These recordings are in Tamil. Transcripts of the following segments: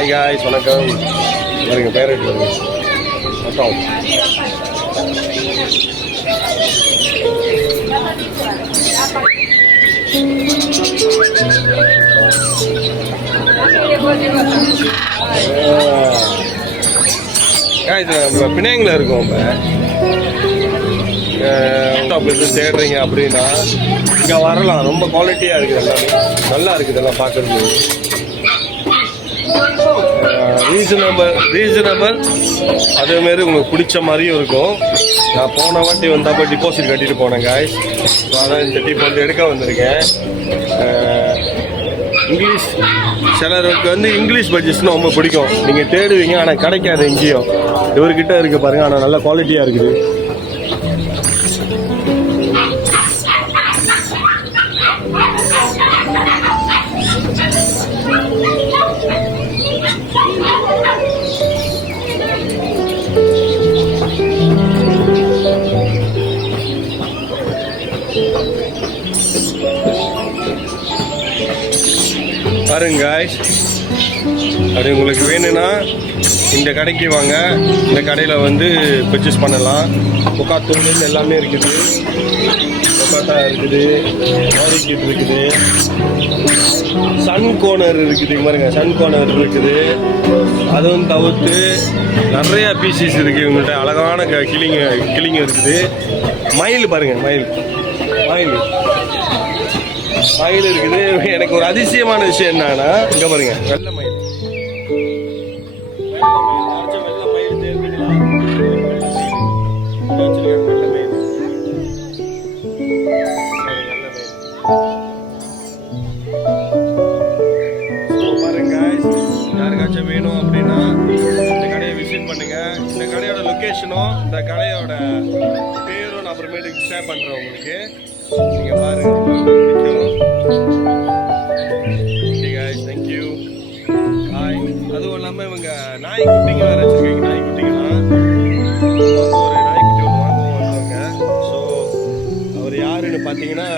ஹாய் காய்ஸ், வணக்கம். பாருங்க பேரட் வருங்க மொத்தம். காய்ஸ் பிணையங்கள இருக்கும். இப்போ தேடுறீங்க அப்படின்னா இங்கே வரலாம். ரொம்ப குவாலிட்டியாக இருக்குது, எல்லாமே நல்லா இருக்குது. எல்லாம் பார்க்குறது ரீசனபிள் அதேமாரி உங்களுக்கு பிடிச்ச மாதிரியும் இருக்கும். நான் போன வாட்டி வந்தப்போ டிபாசிட் கட்டிட்டு போனேன் காய்ஸ். ஸோ அதான் இந்த டிப் வந்து எடுக்க வந்திருக்கேன். இங்கிலீஷ் சிலருக்கு வந்து இங்கிலீஷ் பட்ஜெட்ஸ்னு ரொம்ப பிடிக்கும். நீங்கள் தேடுவீங்க, ஆனால் கிடைக்காது எங்கேயும். இவர்கிட்ட இருக்குது பாருங்கள், ஆனால் நல்ல குவாலிட்டியாக இருக்குது. பாருங்க காய்ஸ், அப்படி உங்களுக்கு வேணும்னா இந்த கடைக்கு வாங்க. இந்த கடையில் வந்து பர்ச்சேஸ் பண்ணலாம். முக்காத்தூள் எல்லாமே இருக்குது. முக்காத்தா இருக்குது, மாரிக்கிட் இருக்குது, சன் கோனர் இருக்குது. பாருங்க, சன் கோனர் இருக்குது. அதுவும் தவிர்த்து நிறைய பீசஸ் இருக்குது. இவங்கள்ட்ட அழகான கிளிங்க இருக்குது. மயில் பாருங்க, மயில் இருக்குது. எனக்கு ஒரு அதிசயமான விஷயம் என்னன்னா, இங்க பாருங்க, வெள்ளை மயில். வெள்ளை மயில் தேர்ந்தீங்களா? வெள்ளை மயில் பாருங்க. யாருக்காச்சும் வேணும் அப்படின்னா இந்த கடையை விசிட் பண்ணுங்க. இந்த கடையோட லொக்கேஷனும் இந்த கடையோட பேரும் நான் அப்புறமேட்டுக்கு ஷேர் பண்றேன் உங்களுக்கு. நீங்க பாருங்க, தேங்க்யூ. ஹாய். அதுவும் இல்லாமல் இவங்க நாய்க்குட்டிங்க வேறு வச்சுருக்காங்க. நாய்க்குட்டிங்களாம் ஒரு நாய்க்குட்டி ஒன்று வாங்குவோம் வந்தவங்க. ஸோ அவர் யாருன்னு பார்த்தீங்கன்னா,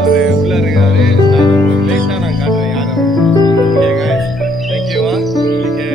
அவர் உள்ளே இருக்காரு. நான் உங்களுக்கு லேட்டாக நான் காட்டுறேன் யார். ஓகே காய்ஸ், தேங்க்யூவா. ஓகே.